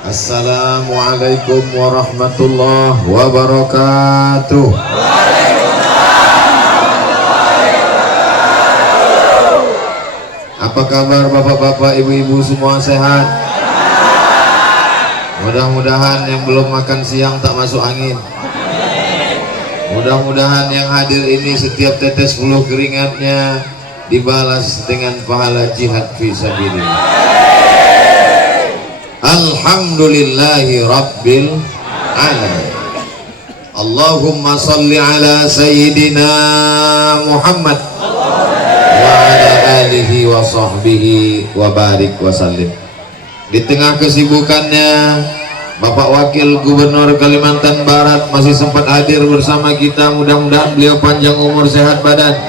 Assalamualaikum warahmatullahi wabarakatuh. Apa kabar bapak-bapak, ibu-ibu semua sehat? Mudah-mudahan yang belum makan siang tak masuk angin. Mudah-mudahan yang hadir ini setiap tetes buluh keringatnya dibalas dengan pahala jihad fi sabilillah. Alhamdulillahi Rabbil Alamin. Allahumma salli ala Sayyidina Muhammad wa ala alihi wa sahbihi wa barik wa sallim. Di tengah kesibukannya, Bapak Wakil Gubernur Kalimantan Barat masih sempat hadir bersama kita. Mudah-mudahan beliau panjang umur, sehat badan,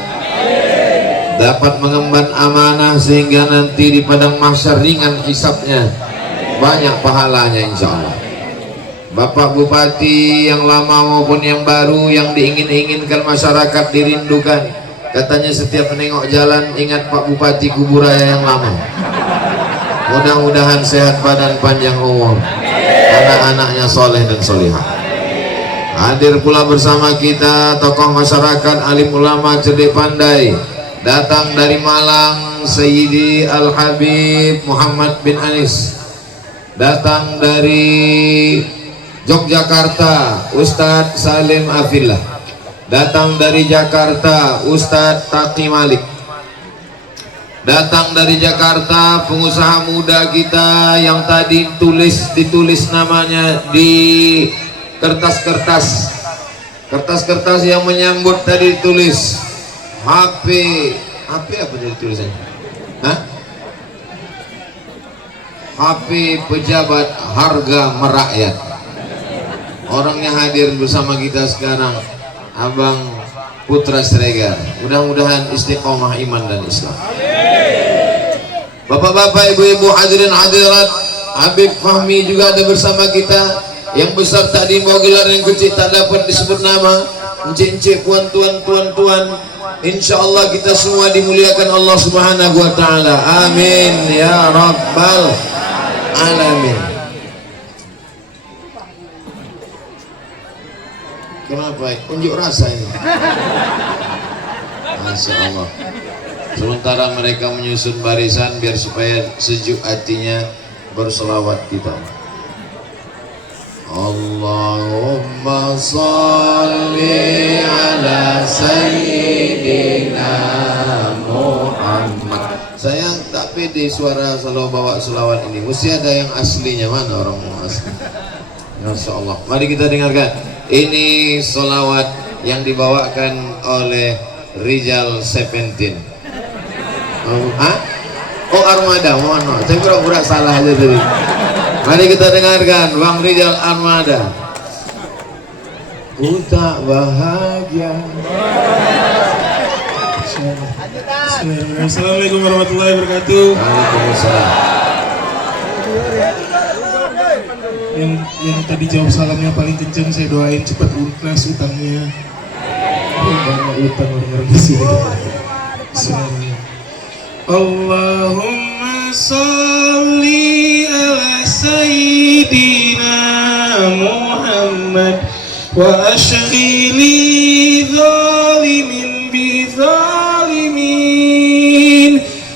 dapat mengemban amanah sehingga nanti di padang mahsyar ringan hisabnya, banyak pahalanya insya Allah. Bapak Bupati yang lama maupun yang baru yang diingin-inginkan masyarakat, dirindukan, katanya setiap menengok jalan ingat Pak Bupati Kuburaya yang lama. Mudah-mudahan sehat badan, panjang umur, anak-anaknya soleh dan solihah. Hadir pula bersama kita tokoh masyarakat, alim ulama, cerdik pandai, datang dari Malang, Sayyidi Al-Habib Muhammad bin Anis. Datang dari Yogyakarta, Ustadz Salim Afillah. Datang dari Jakarta, Ustadz Taqi Malik. Datang dari Jakarta pengusaha muda kita yang tadi ditulis namanya di kertas-kertas yang menyambut, tadi ditulis HP apa jadi tulisannya? Hah? HP pejabat harga merakyat. Orangnya hadir bersama kita sekarang, Abang Putra Siregar. Mudah-mudahan istiqomah iman dan Islam. Bapak-bapak, ibu-ibu, hadirin hadirat, Habib Fahmi juga ada bersama kita. Yang besar tadi mau gelar, yang kecil tak dapat disebut nama. Encik-encik, puan-tuan, tuan-tuan, insya Allah kita semua dimuliakan Allah Subhanahu wa Ta'ala. Amin ya Rabbal Alamin. Kenapa? Unjuk rasa ini. Masya Allah. Sementara mereka menyusun barisan biar supaya sejuk hatinya berselawat kita. Allahumma salli ala Sayyidina Muhammad. Sayang tak pede suara selalu bawa selawat ini, mesti ada yang aslinya. Mana orang asli? Masya Allah. Mari kita dengarkan. Ini selawat yang dibawakan oleh Rijal 17. Oh Armada, mohon maaf, saya pura-pura salah aja tadi. Mari kita dengarkan Bang Rijal Armada. Ku tak bahagia. Assalamualaikum warahmatullahi wabarakatuh. Waalaikumsalam. Yang tadi jawab salamnya paling kenceng, saya doain cepat lunas utangnya. Banyak utang orang-orang di sini. Allahumma sholli ala Sayyidina Muhammad wa ashghili zalimin bi zalimin.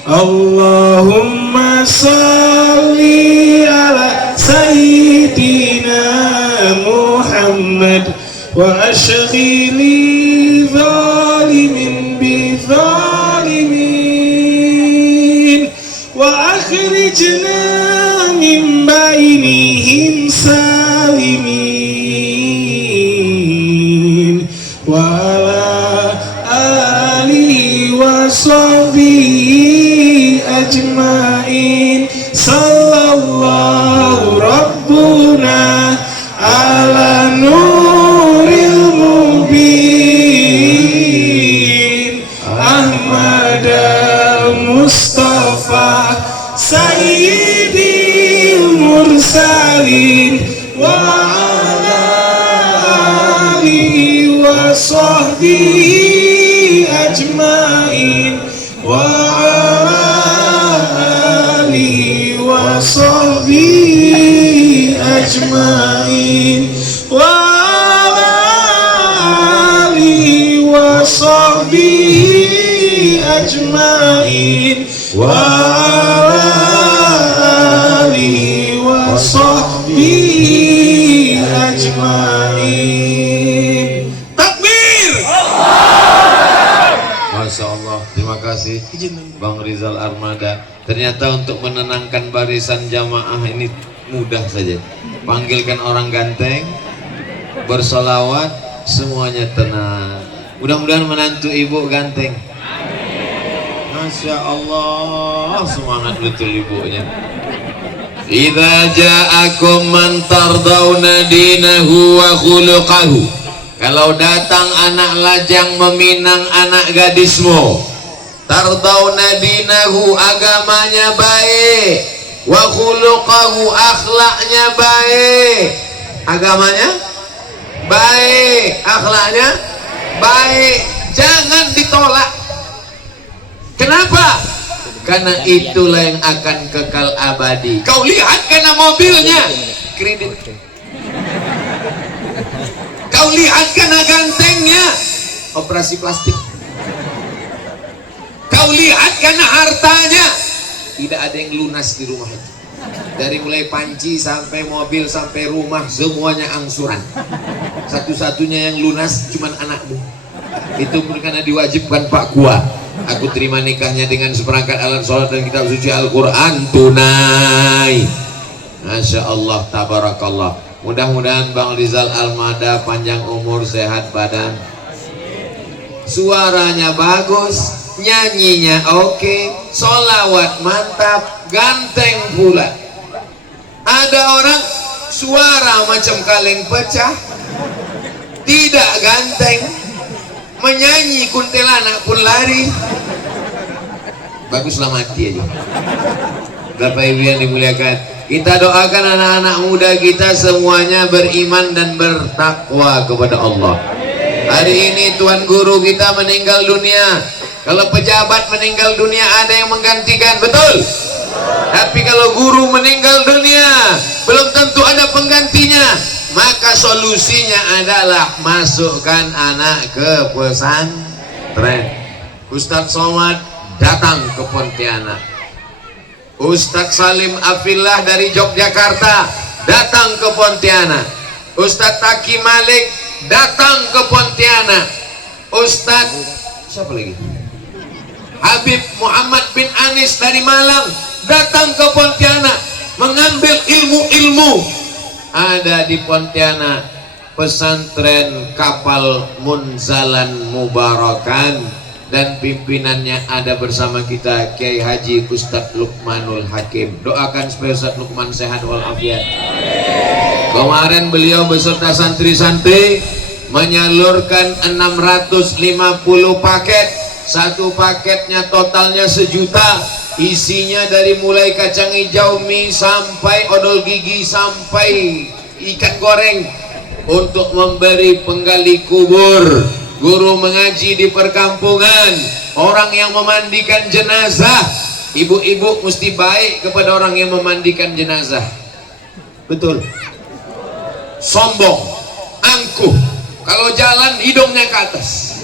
Allahumma sholli ala Sayyidina Muhammad wa ashghili zalimin bi zalimin wa akhrijna min bainihim salimin wa ala alihi wa sahbihi ajma'in. Sallallahu Rabbuna ala nuril mubin Ahmad al-Mustafa Sayyidil Mursalin wa ala alihi wa sahbihi ajma'in wa ala alihi wa sahbihi أجمعين وعلى آله وصحبه أجمعين وعلى آله وصحبه أجمعين. Takbir. Masya Allah, terima kasih Bang Rizal Armada. Ternyata untuk menenangkan barisan jamaah ini mudah saja. Panggilkan orang ganteng, bersolawat, semuanya tenang. Mudah-mudahan menantu ibu ganteng. Masya Allah, semangat betul ibunya. Idza ja'akum man tardawna dinahu wa khuluqahu. Kalau datang anak lajang meminang anak gadismu, tardawna dinahu, agamanya baik, wa khuluqahu, akhlaknya baik. Agamanya baik, akhlaknya baik, jangan ditolak. Kenapa? Karena itulah yang akan kekal abadi. Kau lihat karena mobilnya kredit, kau lihat karena gantengnya operasi plastik, kau lihat karena hartanya tidak ada yang lunas di rumah itu. Dari mulai panci sampai mobil sampai rumah semuanya angsuran. Satu-satunya yang lunas cuman anakmu. Itu karena diwajibkan Pak Gua. Aku terima nikahnya dengan seperangkat alat sholat dan kitab suci Al-Quran tunai. Masya Allah, tabarakallah. Mudah-mudahan Bang Rizal Armada panjang umur, sehat badan, suaranya bagus, nyanyinya oke, solawat mantap, ganteng pula. Ada orang suara macam kaleng pecah, tidak ganteng, menyanyi kuntilanak pun lari. Baguslah mati aja. Bapak Ibu yang dimuliakan, kita doakan anak-anak muda kita semuanya beriman dan bertakwa kepada Allah. Hari ini Tuan Guru kita meninggal dunia. Kalau pejabat meninggal dunia ada yang menggantikan, betul? Tapi kalau guru meninggal dunia belum tentu ada penggantinya. Maka solusinya adalah masukkan anak ke pesantren. Ustadz Somad datang ke Pontianak, Ustadz Salim Afillah dari Yogyakarta datang ke Pontianak, Ustadz Taki Malik datang ke Pontianak, Ustadz siapa lagi? Habib Muhammad bin Anis dari Malang datang ke Pontianak mengambil ilmu-ilmu. Ada di Pontianak pesantren Kapal Munzalan Mubarakan, dan pimpinannya ada bersama kita Kiai Haji Ustadz Luqmanul Hakim. Doakan supaya Ustadz Luqman sehat walafiat. Kemarin beliau beserta santri-santri menyalurkan 650 paket. Satu paketnya totalnya 1 juta. Isinya dari mulai kacang hijau, mie, sampai odol gigi, sampai ikan goreng, untuk memberi penggali kubur, guru mengaji di perkampungan, orang yang memandikan jenazah. Ibu-ibu mesti baik kepada orang yang memandikan jenazah. Betul. Sombong, angkuh, kalau jalan hidungnya ke atas,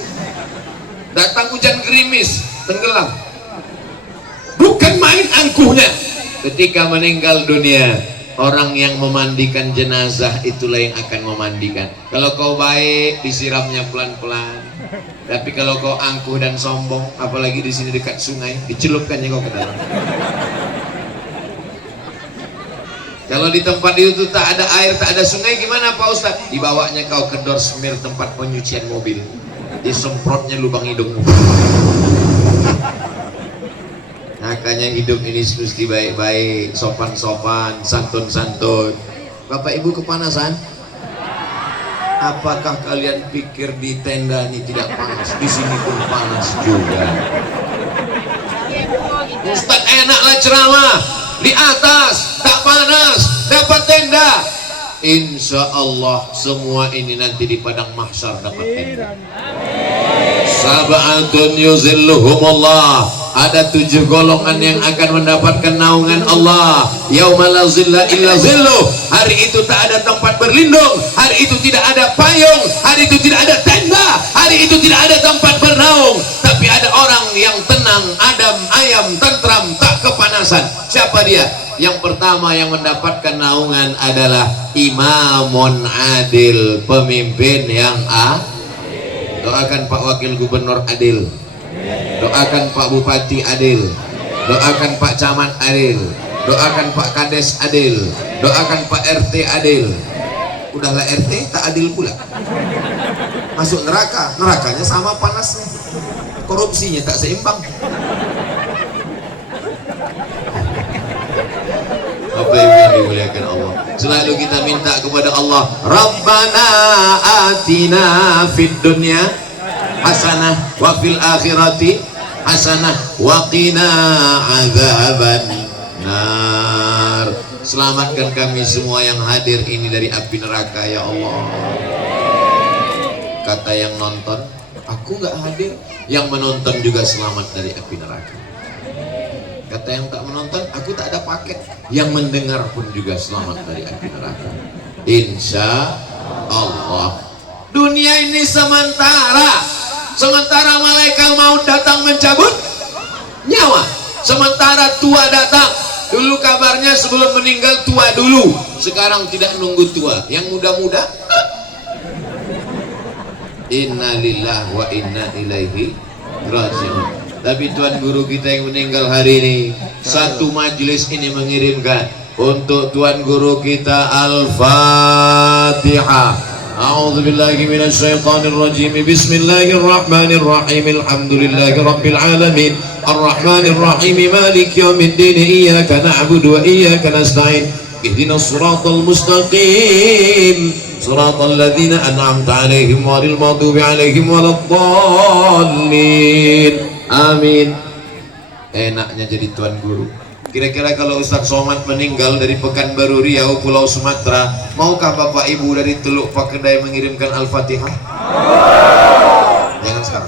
datang hujan gerimis tenggelam. Bukan main angkuhnya. Ketika meninggal dunia, orang yang memandikan jenazah itulah yang akan memandikan. Kalau kau baik, disiramnya pelan-pelan. Tapi kalau kau angkuh dan sombong, apalagi di sini dekat sungai, dicelupkannya kau ke dalam. Kalau di tempat itu tak ada air, tak ada sungai, gimana Pak Ustaz? Dibawanya kau ke dorsmir tempat penyucian mobil, disemprotnya lubang hidungmu. Makanya hidup ini mesti baik-baik, sopan-sopan, santun-santun. Bapak Ibu kepanasan? Apakah kalian pikir di tenda ini tidak panas? Di sini pun panas juga. Ustaz enaklah ceramah di atas, tak panas, dapat tenda. Insya Allah semua ini nanti di padang mahsyar dapat tenda. Sab'atun yuzilluhumullah ada 7 golongan yang akan mendapatkan naungan Allah. Yauma la zilla illa zilluh. Hari itu tak ada tempat berlindung, hari itu tidak ada payung, hari itu tidak ada tenda, hari itu tidak ada tempat bernaung, tapi ada orang yang tenang, adem, ayam, tentram, tak kepanasan. Siapa dia? Yang pertama yang mendapatkan naungan adalah imamun adil, pemimpin yang doakan Pak Wakil Gubernur adil, doakan Pak Bupati adil, doakan Pak Camat adil, doakan Pak Kades adil, doakan Pak RT adil. Udahlah RT tak adil pula, masuk neraka, nerakanya sama panasnya, korupsinya tak seimbang. Apa yang dimuliakan Allah, selalu kita minta kepada Allah, Rabbana atina fid dunya hasanah wa fil akhirati hasanah wa qina azaban nar. Selamatkan kami semua yang hadir ini dari api neraka ya Allah. Kata yang nonton, aku nggak hadir, yang menonton juga selamat dari api neraka. Kata yang tak menonton, aku tak ada paket, yang mendengar pun juga selamat dari api neraka. Insya Allah. Dunia ini sementara, sementara malaikat maut datang mencabut nyawa, sementara tua datang. Dulu kabarnya sebelum meninggal tua dulu, sekarang tidak nunggu tua, yang muda-muda. Inna lillahi wa inna ilaihi raji'un. Tapi Tuan Guru kita yang meninggal hari ini, satu majelis ini mengirimkan untuk Tuan Guru kita Al-Fatihah. A'udzubillahi minasyaitonirrajim. Bismillahirrahmanirrahim. Alhamdulillahirabbil alamin. Arrahmanirrahim. Maliki yaumiddin. Iyyaka na'budu wa iyyaka nasta'in. Ihdinas siratal mustaqim. Siratal ladzina an'amta 'alaihim ghairil maghdubi 'alaihim waladdallin. Amin. Enaknya jadi Tuan Guru. Kira-kira kalau Ustadz Somad meninggal dari Pekanbaru Riau, Pulau Sumatera, maukah Bapak Ibu dari Teluk Pakedai mengirimkan Al-Fatihah? Jangan sekarang.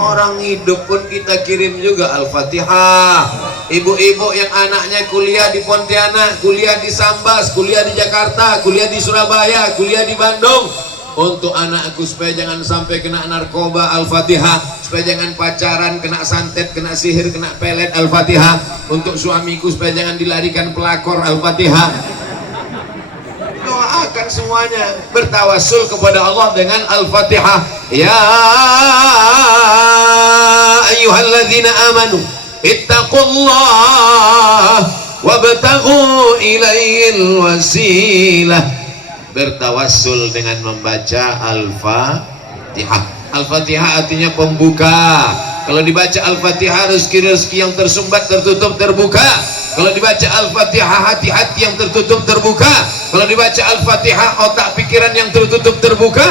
Orang hidup pun kita kirim juga Al-Fatihah. Ibu-ibu yang anaknya kuliah di Pontianak, kuliah di Sambas, kuliah di Jakarta, kuliah di Surabaya, kuliah di Bandung, untuk anakku supaya jangan sampai kena narkoba, Al-Fatihah. Supaya jangan pacaran, kena santet, kena sihir, kena pelet, Al-Fatihah. Untuk suamiku supaya jangan dilarikan pelakor, Al-Fatihah. Doakan semuanya, bertawassul kepada Allah dengan Al-Fatihah. Ya ayyuhalladzina amanu ittaqullah wabtaghu ilaihil wasilah. Bertawassul dengan membaca Al-Fatihah. Al-Fatihah artinya pembuka. Kalau dibaca Al-Fatihah, rezeki-rezeki yang tersumbat, tertutup, terbuka. Kalau dibaca Al-Fatihah, hati-hati yang tertutup, terbuka. Kalau dibaca Al-Fatihah, otak pikiran yang tertutup, terbuka.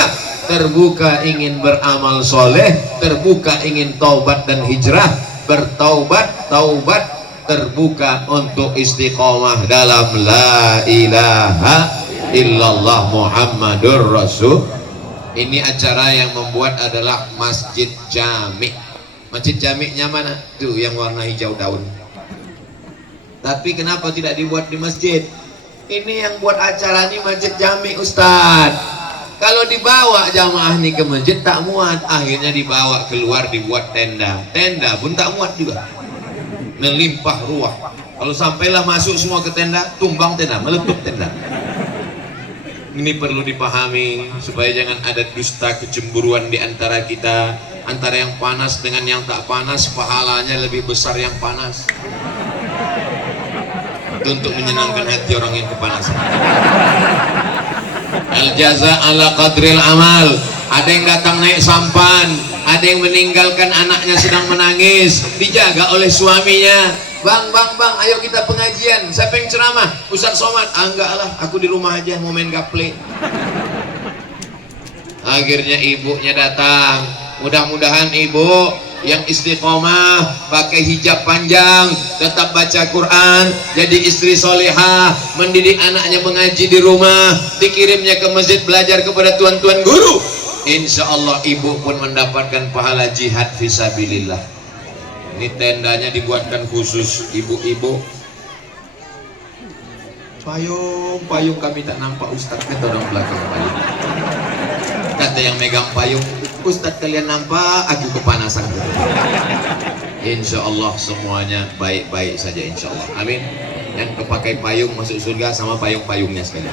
Terbuka ingin beramal soleh, terbuka ingin taubat dan hijrah. Bertaubat, taubat, terbuka untuk istiqomah dalam la ilaha illallah Muhammadur Rasul. Ini acara yang membuat adalah Masjid Jami'. Masjid Jami'-nya mana? Tuh yang warna hijau daun. Tapi kenapa tidak dibuat di masjid? Ini yang buat acara ini Masjid Jami', Ustadz. Kalau dibawa jamaah ini ke masjid tak muat, akhirnya dibawa keluar dibuat tenda. Tenda pun tak muat juga, melimpah ruah. Kalau sampailah masuk semua ke tenda, tumbang tenda, meletup tenda. Ini perlu dipahami supaya jangan ada dusta kecemburuan di antara kita, antara yang panas dengan yang tak panas, pahalanya lebih besar yang panas. Itu untuk menyenangkan hati orang yang kepanasan. Al jaza ala qadril amal. Ada yang datang naik sampan, ada yang meninggalkan anaknya sedang menangis, dijaga oleh suaminya. Bang, ayo kita pengajian. Siapa yang ceramah? Ustadz Somad. Enggak lah, aku di rumah aja mau main gaple. Akhirnya ibunya datang. Mudah-mudahan ibu yang istiqomah, pakai hijab panjang, tetap baca Quran, jadi istri solehah, mendidik anaknya mengaji di rumah, dikirimnya ke masjid belajar kepada tuan-tuan guru. insya Allah ibu pun mendapatkan pahala jihad fisabilillah. Ini tendanya dibuatkan khusus ibu-ibu. Payung kami tak nampak Ustadz, kata orang belakang payung. Kata yang megang payung, Ustadz kalian nampak, aku kepanasan. Insya Allah semuanya baik-baik saja, insya Allah. Amin. Yang kepakai payung masuk surga sama payung-payungnya sekali.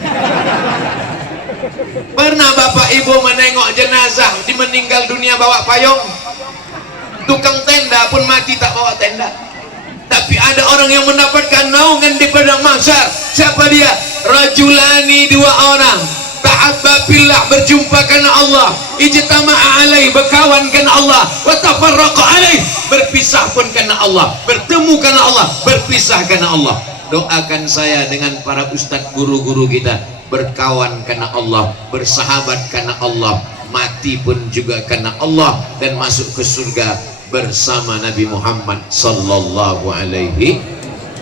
Pernah bapak ibu menengok jenazah di meninggal dunia bawa payung? Tukang tenda pun mati tak bawa tenda. Tapi ada orang yang mendapatkan naungan di padang mahsyar. Siapa dia? Rajulani, dua orang. Ta'abba billah, berjumpa karena Allah. Ijtama'a alaih, berkawan karena Allah. Wa tafarraqa alaih, berpisah pun karena Allah. Bertemu karena Allah, berpisah karena Allah. Doakan saya dengan para ustadz guru-guru kita, berkawan karena Allah, bersahabat karena Allah, mati pun juga karena Allah, dan masuk ke surga bersama Nabi Muhammad sallallahu alaihi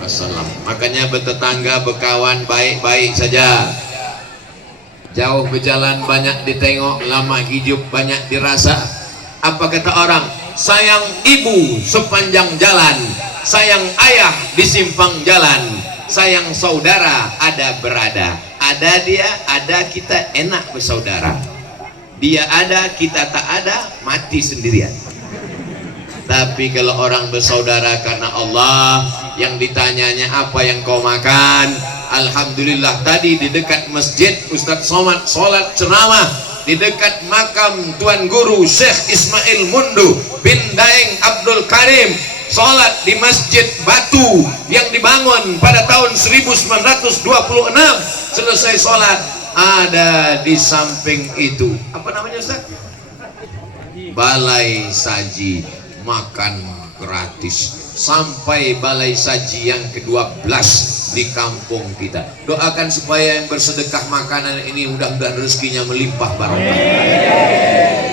wasallam. Makanya bertetangga, berkawan baik-baik saja. Jauh berjalan banyak ditengok, lama hidup banyak dirasa. Apa kata orang? Sayang ibu sepanjang jalan, sayang ayah di simpang jalan, sayang saudara ada berada. Ada dia, ada kita, enak bersaudara. Dia ada, kita tak ada, mati sendirian. Tapi kalau orang bersaudara karena Allah, yang ditanyanya apa yang kau makan, alhamdulillah tadi di dekat masjid Ustadz Somad sholat ceramah di dekat makam Tuan Guru Syekh Ismail Mundu bin Daeng Abdul Karim, sholat di Masjid Batu yang dibangun pada tahun 1926. Selesai sholat, ada di samping itu, apa namanya Ustaz? Balai saji, makan gratis sampai balai saji yang ke-12 di kampung kita. Doakan supaya yang bersedekah makanan ini mudah-mudahan rezekinya melimpah barokah.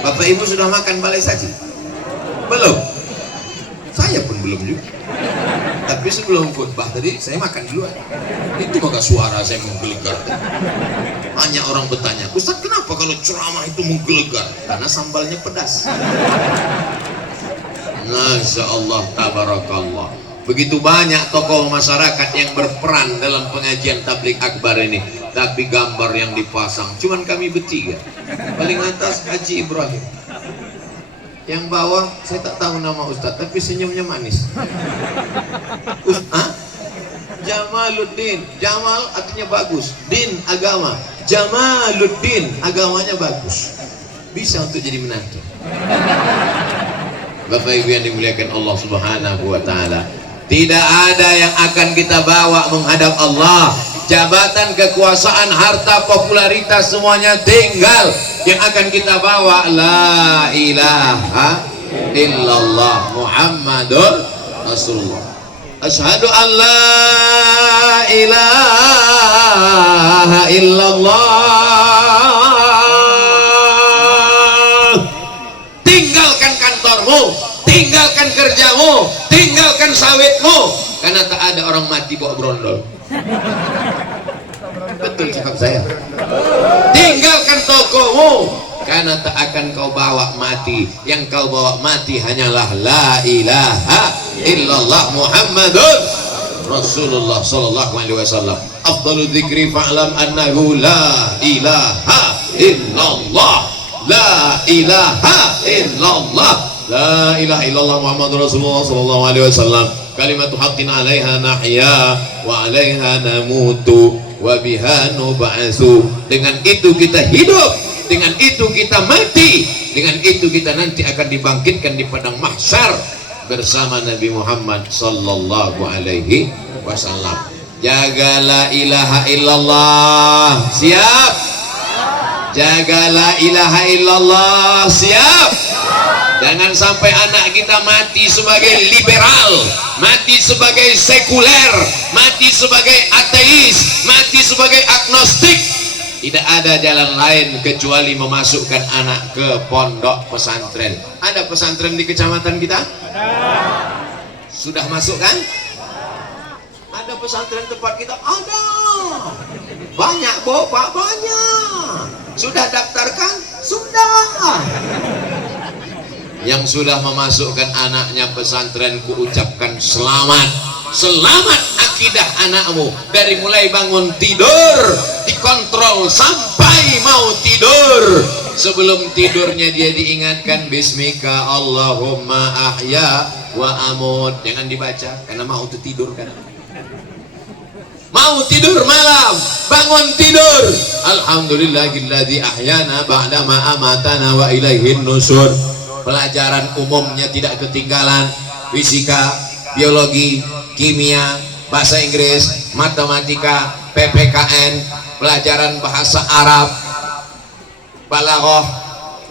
Bapak Ibu sudah makan balai saji? Belum? Saya pun belum juga. Tapi sebelum khutbah tadi saya makan duluan. Itu maka suara saya menggelegar. Banyak orang bertanya, Ustaz kenapa kalau ceramah itu menggelegar? Karena sambalnya pedas. Masya Allah, tabarakallah. Begitu banyak tokoh masyarakat yang berperan dalam pengajian tabligh akbar ini. Tapi gambar yang dipasang cuman kami bertiga. Paling atas Haji Ibrahim, yang bawah saya tak tahu nama Ustaz, tapi senyumnya manis. Jamaluddin. Jamal artinya bagus, din agama. Jamaluddin, agamanya bagus. Bisa untuk jadi menantu. Bapak Ibu yang dimuliakan Allah Subhanahu wa taala, tidak ada yang akan kita bawa menghadap Allah. Jabatan, kekuasaan, harta, popularitas semuanya tinggal. Yang akan kita bawa la ilaha illallah Muhammadur Rasulullah. Asyhadu an la ilaha illallah. Tinggalkan kantormu, tinggalkan kerjamu, tinggalkan sawitmu, karena tak ada orang mati bawa brondol. Betul cakap saya. Tinggalkan tokomu, karena tak akan kau bawa mati. Yang kau bawa mati hanyalah la ilaha illallah Muhammadur Rasulullah sallallahu alaihi wasallam. Afdalu dzikri fa'lam annahu la ilaha illallah. La ilaha illallah. La ilaha illallah Muhammadur Rasulullah sallallahu alaihi wasallam. Kalimatu haqqin 'alaiha nahya wa 'alaiha namutu wa biha nub'atsu. Dengan itu kita hidup, dengan itu kita mati, dengan itu kita nanti akan dibangkitkan di padang mahsyar bersama Nabi Muhammad sallallahu alaihi wasallam. Jaga la ilaha illallah. Siap? Jaga la ilaha illallah. Siap? Jangan sampai anak kita mati sebagai liberal, mati sebagai sekuler, mati sebagai ateis, mati sebagai agnostik. Tidak ada jalan lain kecuali memasukkan anak ke pondok pesantren. Ada pesantren di kecamatan kita? Sudah masuk kan? Ada pesantren tempat kita? Ada. Banyak Bapak, banyak. Sudah daftarkan? sudah. Yang sudah memasukkan anaknya pesantren, kuucapkan selamat. Selamat akidah anakmu, dari mulai bangun tidur dikontrol sampai mau tidur. Sebelum tidurnya dia diingatkan bismika Allahumma ahya wa amut. Jangan dibaca karena mau tidur kan. Mau tidur malam, bangun tidur, alhamdulillahilladzi ahyana ba'da ma amatana wa ilaihin nusur. Pelajaran umumnya tidak ketinggalan, fisika, biologi, kimia, bahasa Inggris, matematika, PPKN, pelajaran bahasa Arab, balaghah,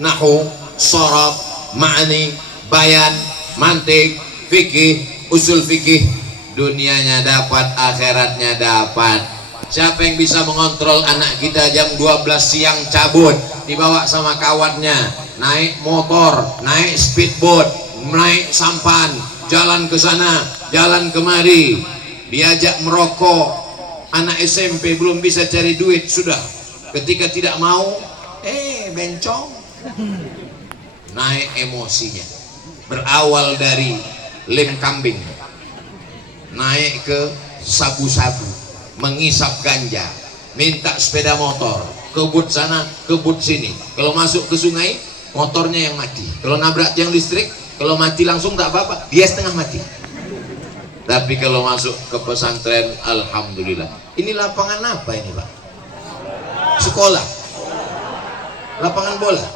nahwu, shorab, ma'ani, bayan, mantik, fikih, usul fikih. Dunianya dapat, akhiratnya dapat. Siapa yang bisa mengontrol anak kita jam 12 siang cabut, dibawa sama kawannya, naik motor, naik speedboat, naik sampan, jalan ke sana, jalan kemari, diajak merokok. Anak SMP belum bisa cari duit, sudah ketika tidak mau, bencong. Naik emosinya. Berawal dari lem kambing, naik ke sabu-sabu, mengisap ganja, minta sepeda motor, kebut sana, kebut sini. Kalau masuk ke sungai, motornya yang mati. Kalau nabrak tiang listrik, kalau mati langsung tak apa-apa, dia setengah mati. Tapi kalau masuk ke pesantren, alhamdulillah. Ini lapangan apa ini, Pak? Sekolah, lapangan bola.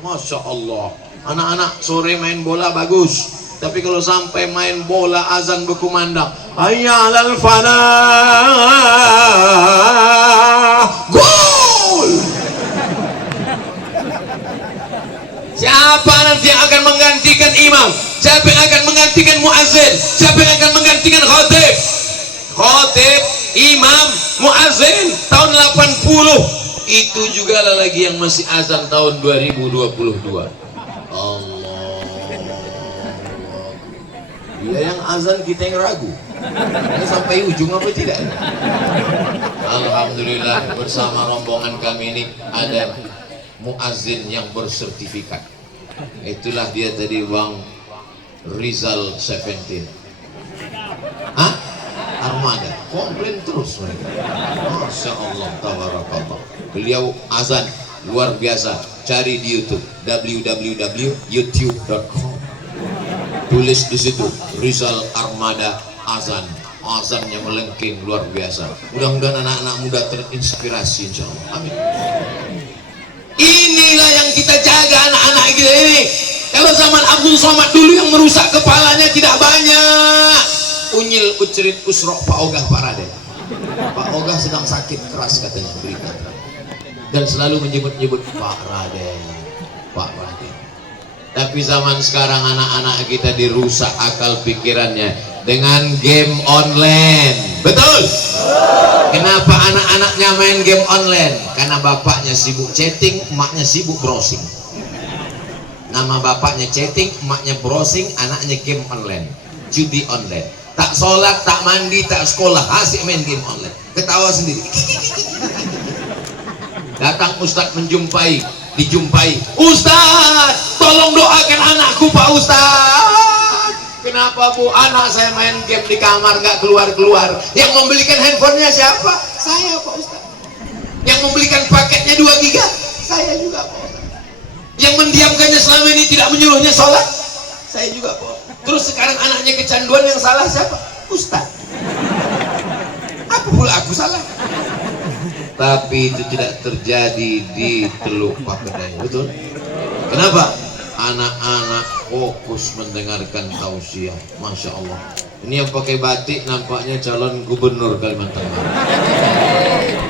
Masya Allah, anak-anak sore main bola bagus. Tapi kalau sampai main bola azan berkumandang, hayya 'alal falah, gol. Siapa nanti yang akan menggantikan imam? Siapa yang akan menggantikan muazzin? Siapa yang akan menggantikan khatib? Khatib, imam, muazzin tahun 80. Itu juga lagi yang masih azan tahun 2022. Allah. Dia yang azan, kita yang ragu. Ini sampai ujung apa tidak? Alhamdulillah, bersama rombongan kami ini ada muazzin yang bersertifikat. Itulah dia tadi, Bang Rizal 17. Hah? Armada. Komplain terus mereka. Masya Allah, tabarakallah. Beliau azan luar biasa. Cari di YouTube, www.youtube.com. Tulis di situ Rizal Armada azan. Azannya melengking luar biasa. Mudah-mudahan anak-anak muda terinspirasi, insya Allah. Amin. Inilah yang kita jaga anak-anak kita ini. Kalau zaman Abdul Somad dulu yang merusak kepalanya tidak banyak. Unyil ucerit usrok Pak Ogah Pak Raden. Pak Ogah sedang sakit keras katanya berita. Dan selalu menyebut-nyebut Pak Raden, Pak Raden. Tapi zaman sekarang anak-anak kita dirusak akal pikirannya dengan game online. Betul? Kenapa anak-anaknya main game online? Karena bapaknya sibuk chatting, emaknya sibuk browsing. Nama bapaknya chatting, emaknya browsing, anaknya game online, judi online. Tak sholat, tak mandi, tak sekolah, asik main game online. Ketawa sendiri. Datang Ustadz dijumpai, Ustadz tolong doakan anakku Pak Ustadz. Kenapa Bu? Anak saya main game di kamar nggak keluar-keluar. Yang membelikan handphonenya siapa? Saya Pak Ustadz. Yang membelikan paketnya 2 giga? Saya juga Pak Ustadz. Yang mendiamkannya selama ini tidak menyuruhnya sholat? Saya juga Pak. Terus sekarang anaknya kecanduan, yang salah siapa? Ustadz. Apa pula aku salah? Tapi itu tidak terjadi di Teluk Pakedai. Betul? Kenapa? Anak-anak fokus mendengarkan tausiah. Masya Allah. Ini yang pakai batik nampaknya calon gubernur Kalimantan Barat.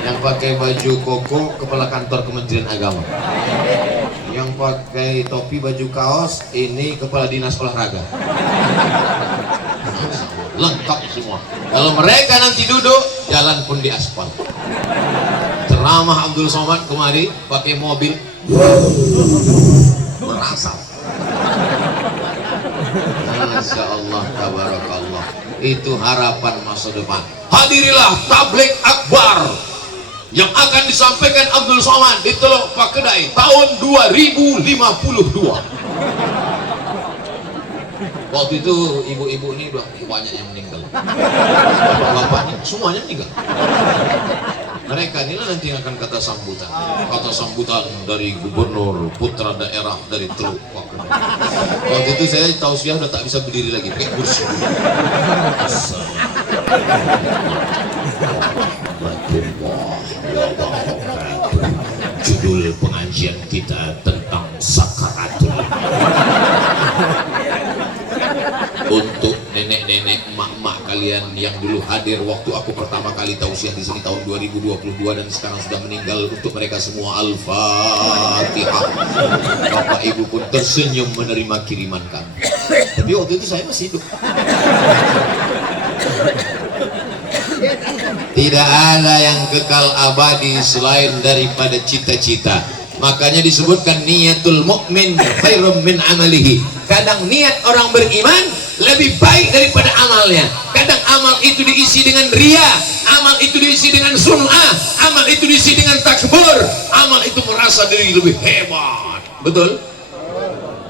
Yang pakai baju koko kepala kantor Kementerian Agama. Yang pakai topi baju kaos ini kepala dinas olahraga. Lengkap semua. Kalau mereka nanti duduk, jalan pun di aspal. Ceramah Abdul Somad kemari pakai mobil merasap. Masya Allah, tabarakallah. Itu harapan masa depan. Hadirilah tablik akbar yang akan disampaikan Abdul Somad di Teluk Pakedai tahun 2052. Waktu itu ibu-ibu ini udah banyak yang meninggal, bapak-bapak ini semuanya meninggal. Mereka inilah nanti yang akan kata sambutan dari gubernur putra daerah dari Teluk Pakedai. Waktu itu saya tausiah udah tak bisa berdiri lagi, kayak kursi. Judul pengajian kita tentang sakaratul. Untuk nenek-nenek, emak-emak kalian yang dulu hadir waktu aku pertama kali tausiah di sini tahun 2022 dan sekarang sudah meninggal, untuk mereka semua Al-Fatihah. Bapak Ibu pun tersenyum menerima kiriman kami. Tapi waktu itu saya masih hidup. Tidak ada yang kekal abadi selain daripada cita-cita. Makanya disebutkan niatul mukmin khairum min amalihi. Kadang niat orang beriman lebih baik daripada amalnya. Kadang amal itu diisi dengan ria, amal itu diisi dengan sum'ah, amal itu diisi dengan takbur, amal itu merasa diri lebih hebat. Betul?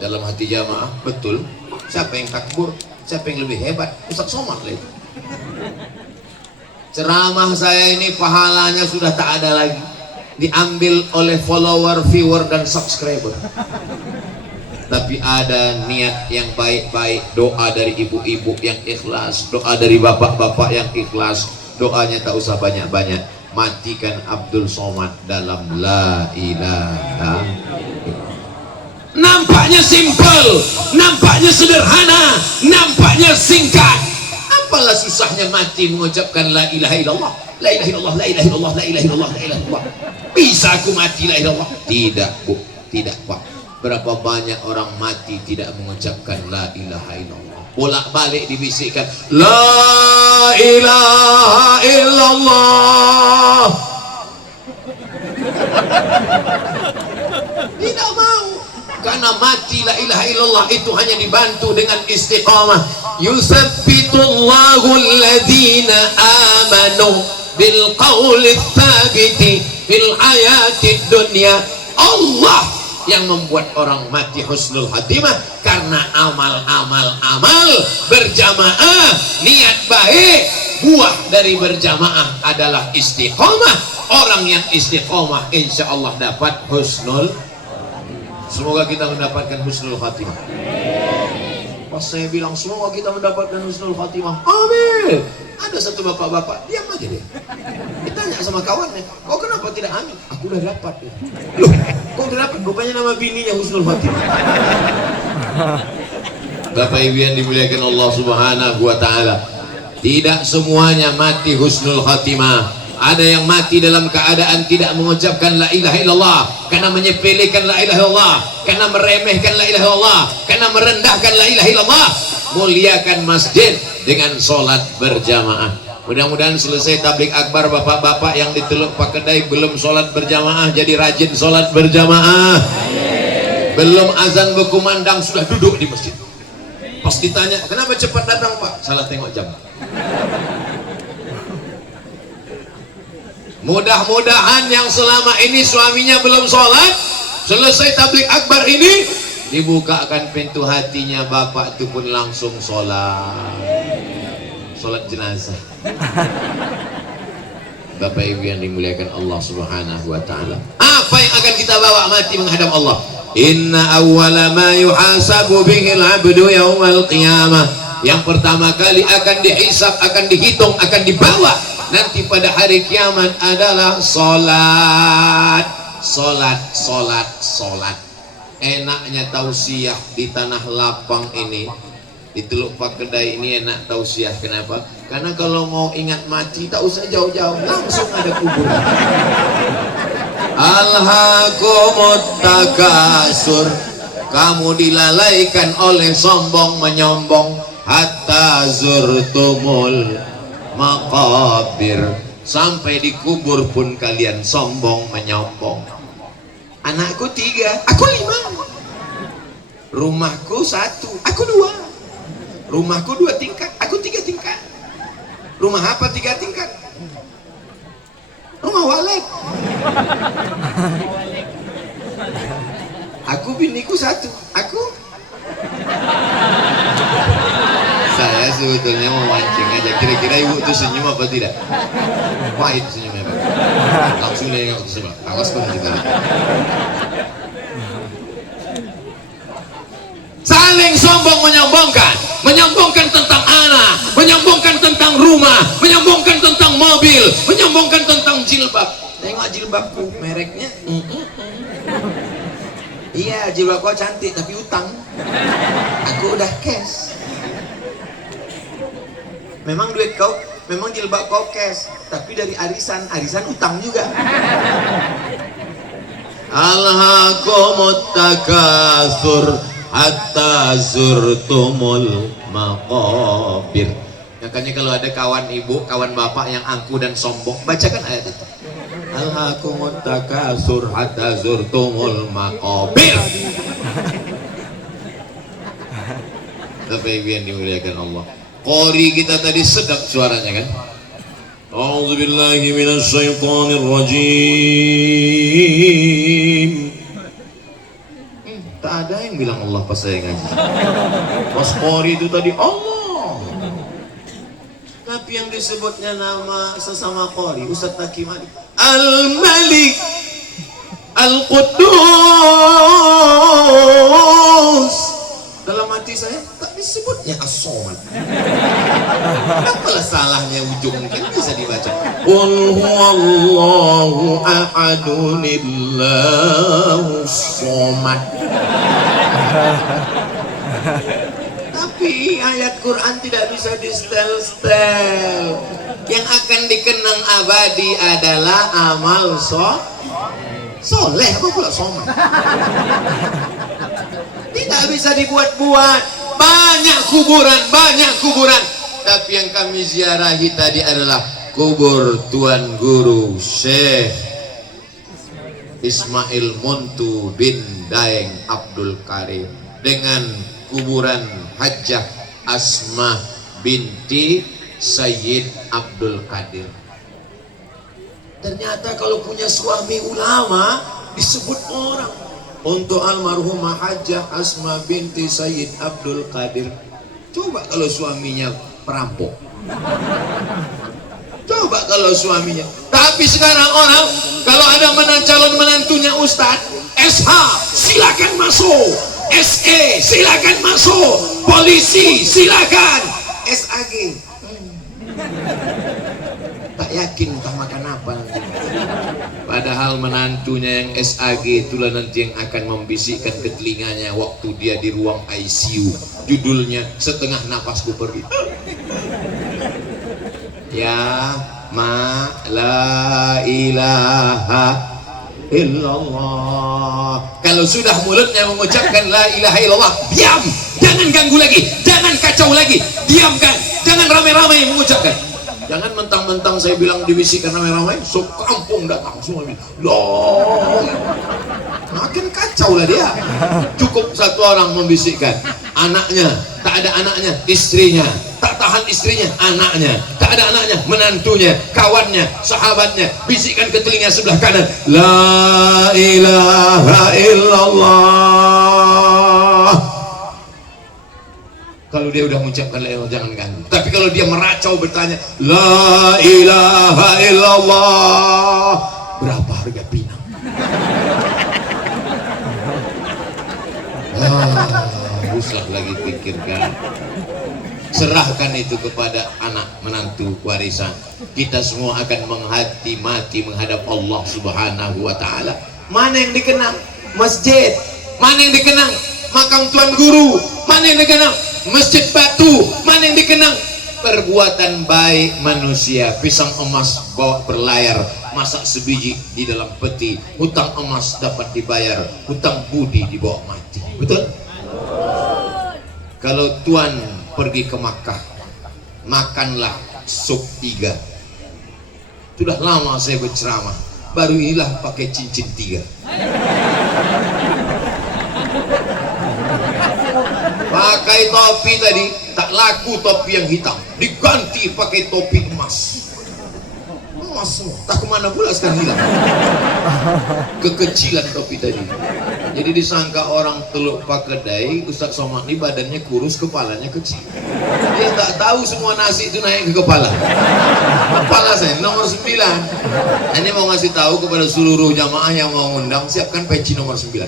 Dalam hati jamaah, betul. Siapa yang takbur? Siapa yang lebih hebat? Ustaz Somad lah itu. Ceramah saya ini pahalanya sudah tak ada lagi, diambil oleh follower, viewer dan subscriber. Tapi ada niat yang baik-baik, doa dari ibu-ibu yang ikhlas, doa dari bapak-bapak yang ikhlas. Doanya tak usah banyak-banyak. Matikan Abdul Somad dalam la ilaha. Nampaknya simpel, nampaknya sederhana, nampaknya singkat. Apalah susahnya mati mengucapkan la ilaha illallah, la ilaha illallah, la ilaha illallah, la ilaha illallah, la ilaha illallah. Bisa aku mati la ilaha illallah? Tidak, Bu, tidak, Pak. Berapa banyak orang mati tidak mengucapkan la ilaha illallah. Bolak-balik dibisikkan la ilaha illallah. Tidak mau. Karena mati la ilaha illallah itu hanya dibantu dengan istiqamah. Yusabbitullahu alladhina amanu bil qawli tsabiti fil hayati dunya. Allah yang membuat orang mati husnul khatimah karena amal berjamaah, niat baik. Buah dari berjamaah adalah istiqamah. Orang yang istiqamah insya Allah dapat husnul. Semoga kita mendapatkan husnul khatimah. Pas saya bilang semoga kita mendapatkan husnul khatimah, amin. Ada satu bapak-bapak diam aja deh. Ditanya sama kawannya, kau kenapa tidak amin? Aku udah dapat. Loh, kau udah dapat? Rupanya nama bininya husnul khatimah. Bapak Ibu yang dimuliakan Allah Subhanahu wa taala, tidak semuanya mati husnul khatimah. Ada yang mati dalam keadaan tidak mengucapkan la ilaha illallah, karena menyepelekan la ilaha illallah, karena meremehkan la ilaha illallah, karena merendahkan la ilaha illallah. Muliakan masjid dengan sholat berjamaah. Mudah-mudahan selesai tablik akbar bapak-bapak yang di Teluk Pakedai belum sholat berjamaah jadi rajin sholat berjamaah. Belum azan berkumandang sudah duduk di masjid. Pas ditanya kenapa cepat datang Pak? Salah tengok jam. Mudah-mudahan yang selama ini suaminya belum sholat, selesai tablik akbar ini dibukakan pintu hatinya, bapak itu pun langsung sholat jenazah. Bapak Ibu yang dimuliakan Allah Subhanahu wa taala, apa yang akan kita bawa mati menghadap Allah? Inna awwala ma yuhasabu bihil abdu yawmal qiyamah. Yang pertama kali akan dihisab, akan dihitung, akan dibawa nanti pada hari kiamat adalah sholat. Enaknya tausiah di tanah lapang ini, di Teluk Pakedai ini enak tausiah. Kenapa? Karena kalau mau ingat mati tak usah jauh-jauh, langsung ada kuburan. Alhaqumut takasur, kamu dilalaikan oleh sombong menyombong, hatta zurtumul maqabir, sampai dikubur pun kalian sombong menyombong. Anakku 3, aku 5. Rumahku 1, aku 2. Rumahku 2 tingkat, aku 3 tingkat. Rumah apa 3 tingkat? Rumah walet. sebetulnya mau mancing aja. Kira-kira ibu tuh senyum apa tidak? Pahit senyumnya Pak. Langsung dia nggak sebelah. Awas Pak juga. Saling sombong menyombongkan tentang anak, menyombongkan tentang rumah, menyombongkan tentang mobil, menyombongkan tentang jilbab. Tengok jilbabku, mereknya. Iya, jilbab kau cantik tapi utang. Aku udah cash. Memang duit kau, memang jilbab kau cash, tapi dari arisan utang juga. Alhaqumut takatsur hatta zurtumul maqabir. Makanya kalau ada kawan ibu, kawan bapak yang angku dan sombong, bacakan ayat itu. Alhaqumut takatsur hatta zurtumul maqabir. Bapak Ibu yang dimuliakan Allah. Qori kita tadi sedap suaranya kan? A'udzubillahi minasyaitonir rajim. Tak ada yang bilang Allah pas saya ngaji. Pas Qori itu tadi Allah. Tapi yang disebutnya nama sesama Qori Ustaz Hakim Al-Malik Al-Quddus. Dalam hati saya tak disebutnya As-Somad. Apalah salahnya ujung kan bisa dibaca. Qul huwallahu ahadunillahus somad. Tapi ayat Quran tidak bisa di-setel-setel. Yang akan dikenang abadi adalah amal soleh. Apa pula somad? Tidak bisa dibuat-buat. Banyak kuburan. Tapi yang kami ziarahi tadi adalah kubur Tuan Guru Syekh Ismail Muntu bin Daeng Abdul Karim, dengan kuburan Hajjah Asma binti Sayyid Abdul Qadir. Ternyata kalau punya suami ulama disebut orang. Untuk almarhumah Hajjah Asma binti Sayyid Abdul Qadir, coba kalau suaminya perampok, coba kalau suaminya. Tapi sekarang orang kalau ada calon menantunya Ustadz, SH silakan masuk, SE silakan masuk, polisi silakan, SAG tak yakin entah makan apa nanti. Padahal menantunya yang SAG itulah nanti yang akan membisikkan ke telinganya waktu dia di ruang ICU. Judulnya Setengah Napasku Pergi. Ya ma la ilaha illallah. Kalau sudah mulutnya mengucapkan la ilaha illallah, diam, jangan ganggu lagi, jangan kacau lagi, diamkan, jangan ramai-ramai mengucapkan. Jangan mentang-mentang saya bilang dibisikkan ramai-ramai, sok kampung datang semua bilang, loh, makin kacau lah dia. Cukup satu orang membisikkan, anaknya, tak ada anaknya, istrinya, tak tahan istrinya, anaknya, tak ada anaknya, menantunya, kawannya, sahabatnya, bisikkan ke telinga sebelah kanan, la ilaha illallah. Kalau dia udah mengucapkan la ilaha, jangan ganggu. Tapi kalau dia meracau bertanya la ilaha illallah, berapa harga pinang? Haruslah lagi pikirkan. Serahkan itu kepada anak menantu warisan. Kita semua akan mati menghadap Allah Subhanahu wa taala. Mana yang dikenang? Masjid. Mana yang dikenang? Makam Tuan Guru. Mana yang dikenang? Masjid batu. Mana yang dikenang? Perbuatan baik manusia. Pisang emas bawa berlayar, masak sebiji di dalam peti. Hutang emas dapat dibayar, hutang budi dibawa mati. Betul? Kalau Tuan pergi ke Makkah, makanlah sup iga. Sudah lama saya berceramah, baru inilah pakai cincin 3. Pakai topi tadi, tak laku topi yang hitam, diganti pakai topi emas. Emas semua, tak kemana pula sekarang hilang. Kekecilan topi tadi. Jadi disangka orang Teluk Pakedai, Ustadz Somad ini badannya kurus, kepalanya kecil. Dia tak tahu semua nasi itu naik ke kepala. Kepala saya nomor 9. Ini mau ngasih tahu kepada seluruh jamaah yang mau undang, siapkan peci nomor 9.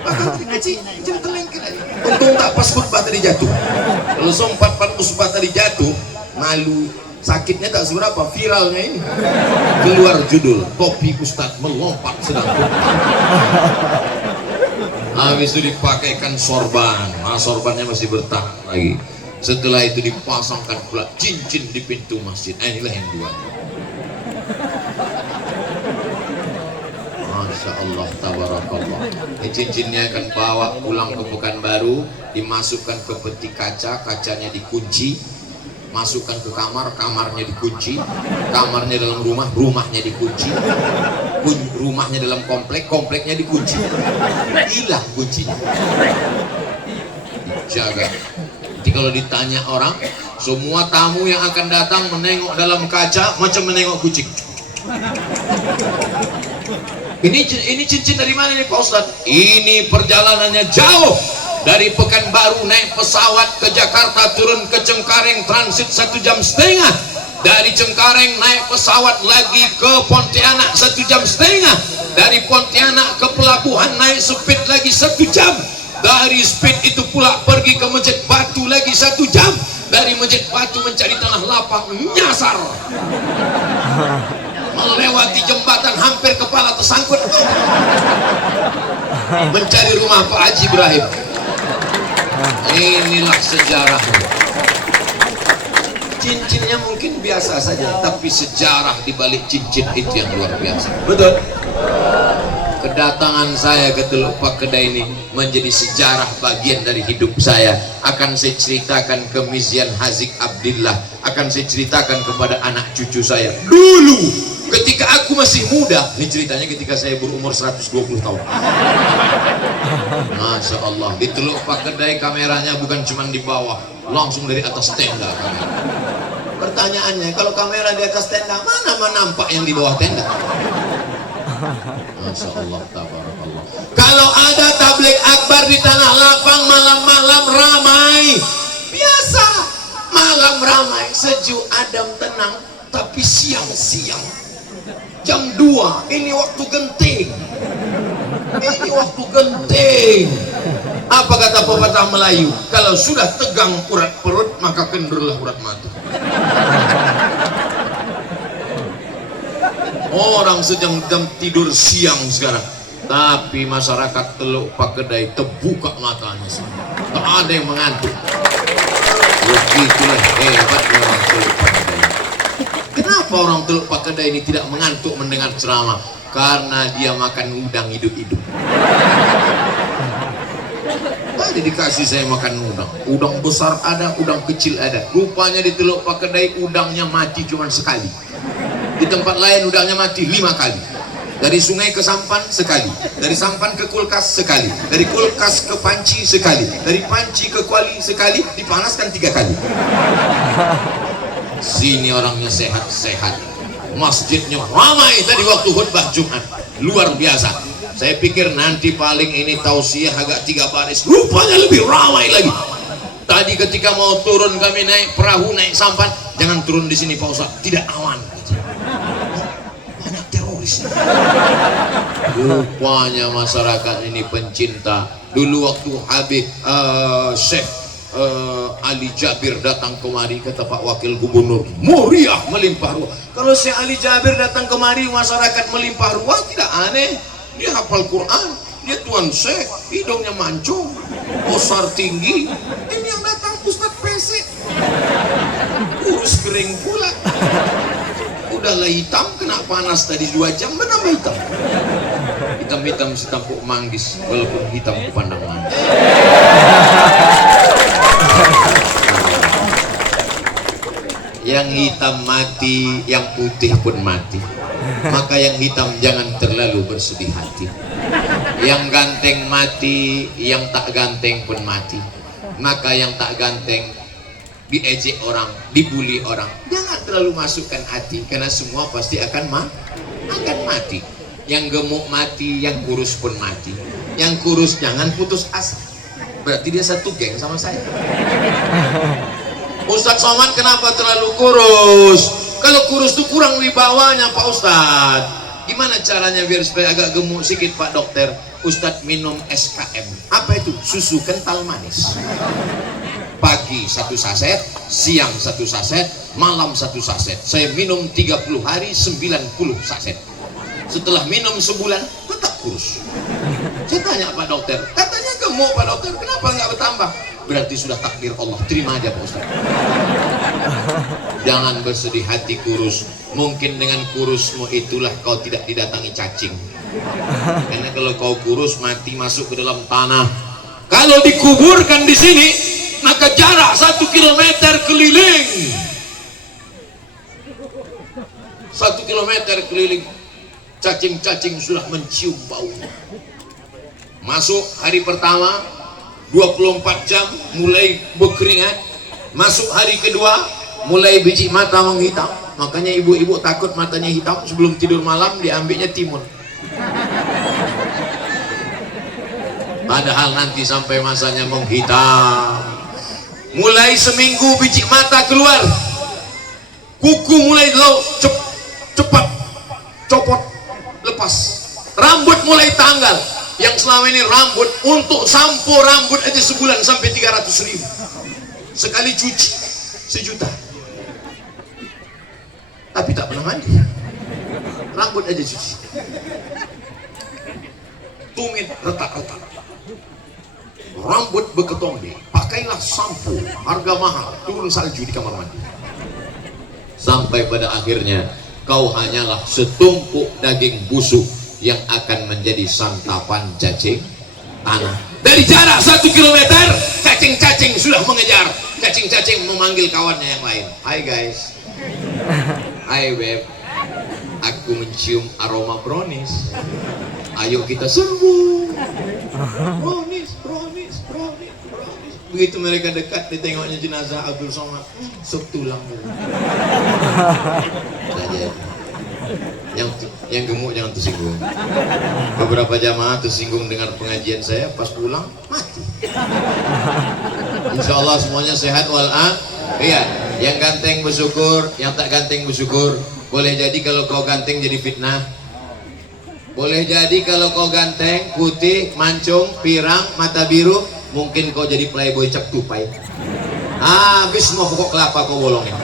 Bahkan ngaji jengkelengkan aja. Untung tak pas khutbah tadi jatuh. Kalau sempat khutbah tadi jatuh, malu. Sakitnya tak seberapa, viralnya ini keluar judul topi Ustadz melompat sedang habis itu dipakaikan sorban. Nah, sorbannya masih bertahan lagi. Setelah itu dipasangkan pula cincin di pintu masjid. Inilah yang dua. Masya Allah, tabarakallah. Cincinnya akan bawa pulang ke Pekanbaru, dimasukkan ke peti kaca, kacanya dikunci, masukkan ke kamar, kamarnya dikunci, kamarnya dalam rumah, rumahnya dikunci, rumahnya dalam komplek, kompleknya dikunci, hilang kuncinya, dijaga. Jadi kalau ditanya orang, semua tamu yang akan datang menengok dalam kaca macam menengok kucing. Ini cincin dari mana nih Pak Ustadz? Ini perjalanannya jauh. Dari Pekanbaru naik pesawat ke Jakarta, turun ke Cengkareng, transit 1,5 jam. Dari Cengkareng naik pesawat lagi ke Pontianak 1,5 jam. Dari Pontianak ke pelabuhan naik speed lagi 1 jam. Dari speed itu pula pergi ke Masjid Batu lagi 1 jam. Dari Masjid Batu mencari tanah lapang, nyasar, melewati jembatan, hampir kepala tersangkut, mencari rumah Pak Haji Ibrahim. Inilah sejarah. Cincinnya mungkin biasa saja, tapi sejarah di balik cincin itu yang luar biasa. Betul. Kedatangan saya ke Teluk Pakedai ini menjadi sejarah bagian dari hidup saya. Akan saya ceritakan ke Mizian Hazik Abdillah, akan saya ceritakan kepada anak cucu saya. Dulu ketika aku masih muda, ini ceritanya ketika saya berumur 120 tahun. Masya Allah, di Teluk Pakedai kameranya bukan cuma di bawah, langsung dari atas tenda kamera. Pertanyaannya, kalau kamera di atas tenda, mana nampak yang di bawah tenda? Masya Allah, tabarakallah. Kalau ada tabligh akbar di tanah lapang malam-malam ramai, biasa. Malam ramai, sejuk, adem, tenang. Tapi siang-siang, jam 2, ini waktu genting. Ini waktu genting. Apa kata pepatah Melayu? Kalau sudah tegang urat perut, maka kendurlah urat mata. Orang sedang tidur siang sekarang, tapi masyarakat Teluk Pakedai terbuka matanya semua. Tak ada yang mengantuk. Begitulah hebatnya orang Teluk Pakedai. Kenapa orang Teluk Pakedai ini tidak mengantuk mendengar ceramah? Karena dia makan udang hidup-hidup. Tadi dikasih saya makan udang. Udang besar ada, udang kecil ada. Rupanya di Teluk Pakedai udangnya mati cuma sekali. Di tempat lain udangnya mati 5 kali. Dari sungai ke sampan sekali, dari sampan ke kulkas sekali, dari kulkas ke panci sekali, dari panci ke kuali sekali, dipanaskan 3 kali. Sini orangnya sehat-sehat, masjidnya ramai tadi waktu khutbah Jumat, luar biasa. Saya pikir nanti paling ini tausiah agak 3 baris, rupanya lebih ramai lagi. Tadi ketika mau turun kami naik perahu, naik sampan, jangan turun di sini Pak Ustaz, tidak aman. Banyak teroris. Rupanya masyarakat ini pencinta. Dulu waktu Habib Syekh Ali Jabir datang kemari, kata Pak Wakil Gubernur, meriah melimpah ruah. Kalau Syekh Ali Jabir datang kemari, masyarakat melimpah ruah, tidak aneh. Dia hafal Quran, dia tuan Syekh, hidungnya mancung, besar tinggi. Ini yang datang Ustadz pesek, kurus kering pula. Udahlah hitam, kena panas tadi 2 jam, menambah hitam. Hitam-hitam setampuk manggis, walaupun hitam kupandang manis. Yang hitam mati, yang putih pun mati. Maka yang hitam jangan terlalu bersedih hati. Yang ganteng mati, yang tak ganteng pun mati. Maka yang tak ganteng diejek orang, dibully orang, jangan terlalu masukkan hati, karena semua pasti akan mati. Yang gemuk mati, yang kurus pun mati. Yang kurus jangan putus asa. Berarti dia satu geng sama saya. Ustadz Somad kenapa terlalu kurus? Kalau kurus tuh kurang wibawanya Pak Ustadz. Gimana caranya biar supaya agak gemuk sedikit Pak Dokter? Ustadz minum SKM. Apa itu? Susu kental manis. Pagi 1 saset, siang 1 saset, malam 1 saset. Saya minum 30 hari 90 saset. Setelah minum sebulan tetap kurus. Saya tanya Pak Dokter, katanya gemuk Pak Dokter, kenapa nggak bertambah? Berarti sudah takdir Allah, terima aja Pak Ustaz. Jangan bersedih hati kurus. Mungkin dengan kurusmu itulah kau tidak didatangi cacing. Karena kalau kau kurus mati masuk ke dalam tanah. Kalau dikuburkan di sini, maka jarak 1 kilometer keliling. 1 kilometer keliling. Cacing-cacing sudah mencium baunya. Masuk hari pertama 24 jam mulai berkeringat. Masuk hari kedua mulai biji mata menghitam. Makanya ibu-ibu takut matanya hitam sebelum tidur malam diambilnya timun. Padahal nanti sampai masanya menghitam. Mulai seminggu biji mata keluar, kuku mulai cepat copot, lepas, rambut mulai tanggal. Yang selama ini rambut untuk sampo rambut aja sebulan sampai 300.000, sekali cuci 1 juta, tapi tak pernah mandi, rambut aja cuci, tumit retak-retak, rambut beketombe. Pakailah sampo harga mahal, turun salju di kamar mandi, sampai pada akhirnya kau hanyalah setumpuk daging busuk yang akan menjadi santapan cacing tanah. Dari jarak 1 kilometer, cacing-cacing sudah mengejar. Cacing-cacing memanggil kawannya yang lain. Hai guys, hai beb, aku mencium aroma brownies. Ayo kita serbu. Brownies, brownies, brownies, brownies. Begitu mereka dekat, ditengoknya jenazah Abdul Somad, sup tulang. Saja. Yang gemuk jangan tersinggung. Beberapa jamaah tersinggung dengar pengajian saya, pas pulang mati. Insya Allah semuanya sehat iya. Yang ganteng bersyukur, yang tak ganteng bersyukur. Boleh jadi kalau kau ganteng jadi fitnah. Boleh jadi kalau kau ganteng, putih, mancung, pirang, mata biru, mungkin kau jadi playboy cap tupai. Habis semua pokok kelapa kau bolongin.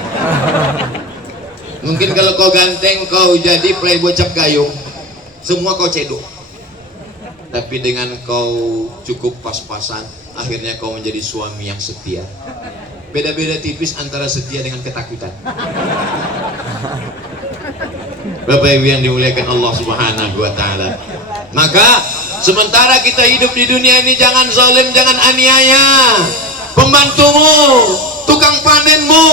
Mungkin kalau kau ganteng, kau jadi playboy cap gayung, semua kau cedok. Tapi dengan kau cukup pas-pasan, akhirnya kau menjadi suami yang setia. Beda-beda tipis antara setia dengan ketakutan. Bapak Ibu yang dimuliakan Allah Subhanahu wa Ta'ala. Maka sementara kita hidup di dunia ini, jangan zalim, jangan aniaya pembantumu, tukang panenmu,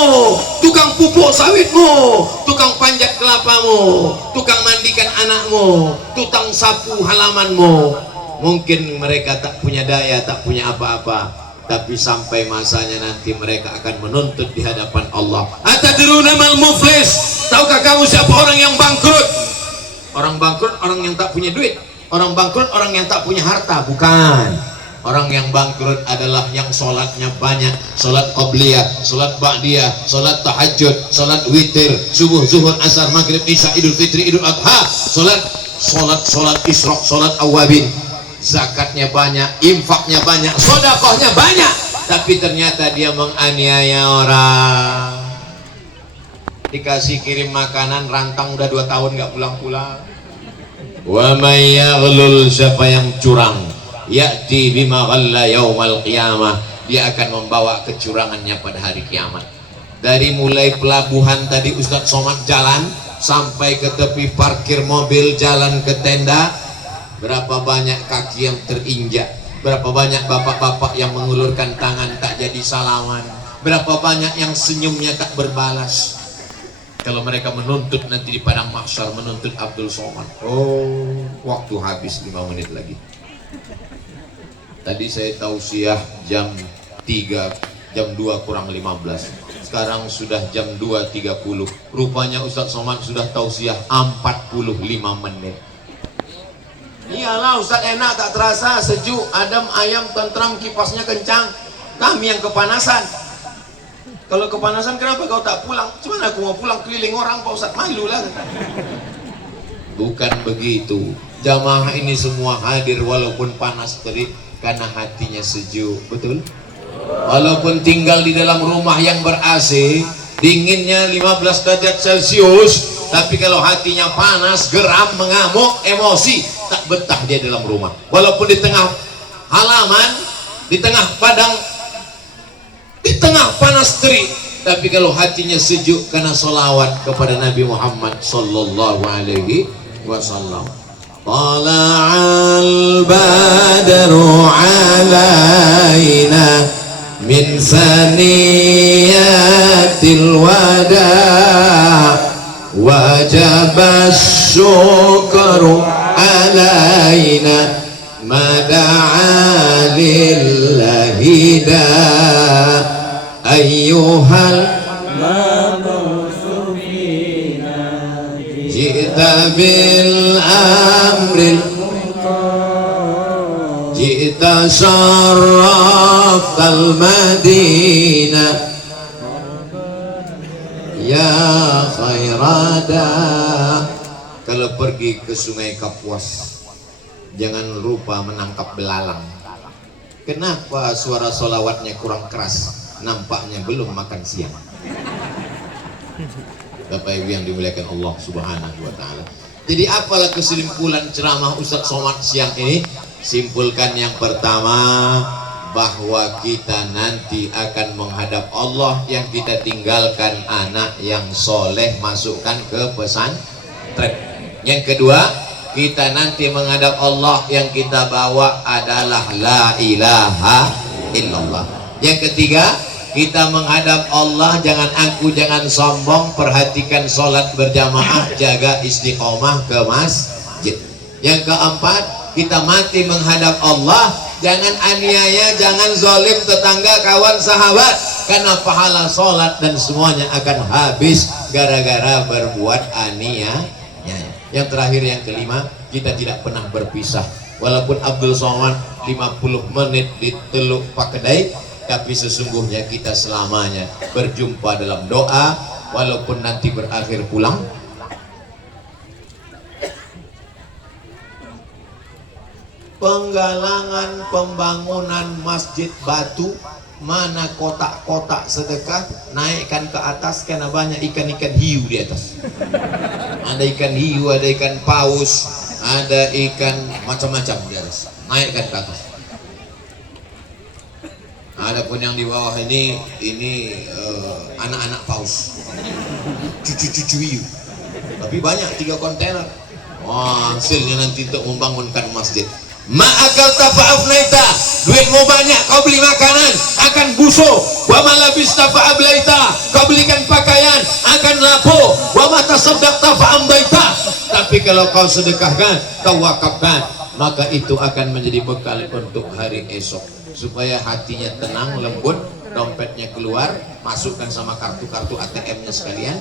tukang pupuk sawitmu, tukang panjat kelapamu, tukang mandikan anakmu, tukang sapu halamanmu. Mungkin mereka tak punya daya, tak punya apa-apa, tapi sampai masanya nanti mereka akan menuntut di hadapan Allah. Atadruna mal muflis? Tahukah kamu siapa orang yang bangkrut? Orang bangkrut orang yang tak punya duit. Orang bangkrut orang yang tak punya harta. Bukan. Orang yang bangkrut adalah yang sholatnya banyak, sholat qabliyah, sholat ba'diyah, sholat tahajud, sholat witir, subuh, zuhur, asar, maghrib, isya, idul fitri, idul adha, sholat isyraq, sholat awabin. Zakatnya banyak, infaknya banyak, sodakohnya banyak, tapi ternyata dia menganiaya orang. Dikasih kirim makanan, rantang udah 2 tahun nggak pulang-pulang. Wa may yaghlul, siapa yang curang, ya'ti bima ghalla yaumal qiyamah, dia akan membawa kecurangannya pada hari kiamat. Dari mulai pelabuhan tadi Ustadz Somad jalan sampai ke tepi parkir mobil, jalan ke tenda, berapa banyak kaki yang terinjak, berapa banyak bapak-bapak yang mengulurkan tangan tak jadi salaman, berapa banyak yang senyumnya tak berbalas. Kalau mereka menuntut nanti di padang mahsyar, menuntut Abdul Somad, oh waktu habis 5 menit lagi. Tadi saya tausiah jam 3, jam 2 kurang 15. Sekarang sudah jam 2.30. Rupanya Ustadz Somad sudah tausiah 45 menit. Iyalah Ustaz, enak tak terasa, sejuk, adem, ayam, tentram, kipasnya kencang. Kami yang kepanasan. Kalau kepanasan kenapa kau tak pulang? Cuman aku mau pulang keliling orang Pak Ustaz, malu lah. Bukan begitu. Jamaah ini semua hadir walaupun panas terik karena hatinya sejuk, betul? Walaupun tinggal di dalam rumah yang ber-AC, dinginnya 15 derajat Celcius, tapi kalau hatinya panas, geram, mengamuk, emosi, tak betah dia dalam rumah. Walaupun di tengah halaman, di tengah padang, di tengah panas terik, tapi kalau hatinya sejuk karena sholawat kepada Nabi Muhammad sallallahu alaihi wasallam. Tala'al badru alaina min saniyatil wada' wajaba syukru alaina mada'a lillahi da ayyuhal ji'ta bil amril ji'ta syarraftal madinah ya khairada. Kalau pergi ke Sungai Kapuas jangan lupa menangkap belalang. Kenapa suara solawatnya kurang keras? Nampaknya belum makan siang. Bapak Ibu yang dimuliakan Allah Subhanahu wa Ta'ala. Jadi apalah kesimpulan ceramah Ustadz Somad siang ini? Simpulkan yang pertama, bahwa kita nanti akan menghadap Allah, yang kita tinggalkan anak yang soleh, masukkan ke pesantren. Yang kedua, kita nanti menghadap Allah, yang kita bawa adalah la ilaha illallah. Yang ketiga, kita menghadap Allah, jangan angku, jangan sombong, perhatikan sholat berjamaah, jaga istiqomah ke masjid. Yang keempat, kita mati menghadap Allah, jangan aniaya, jangan zalim tetangga, kawan, sahabat, karena pahala sholat dan semuanya akan habis gara-gara berbuat aniaya. Yang terakhir, yang kelima, kita tidak pernah berpisah. Walaupun Abdul Somad 50 menit di Teluk Pakedai, tapi sesungguhnya kita selamanya berjumpa dalam doa, walaupun nanti berakhir pulang. Penggalangan pembangunan Masjid Batu, mana kotak-kotak sedekah, naikkan ke atas karena banyak ikan-ikan hiu di atas. Ada ikan hiu, ada ikan paus, ada ikan macam-macam di atas. Naikkan ke atas. Adapun yang di bawah ini anak-anak paus, cucu-cucu hiu. Tapi banyak, 3 kontainer. Wah, hasilnya nanti untuk membangunkan masjid. Ma'akal tafa'afnaita, duitmu banyak, kau beli makanan akan busuk. Wa malabis tafa'ablaita, kau belikan pakaian akan rapuh. Wa matasaddaqta fa'amdaita, tapi kalau kau sedekahkan, kau wakafkan, maka itu akan menjadi bekal untuk hari esok, supaya hatinya tenang, lembut, dompetnya keluar, masukkan sama kartu-kartu ATM-nya sekalian,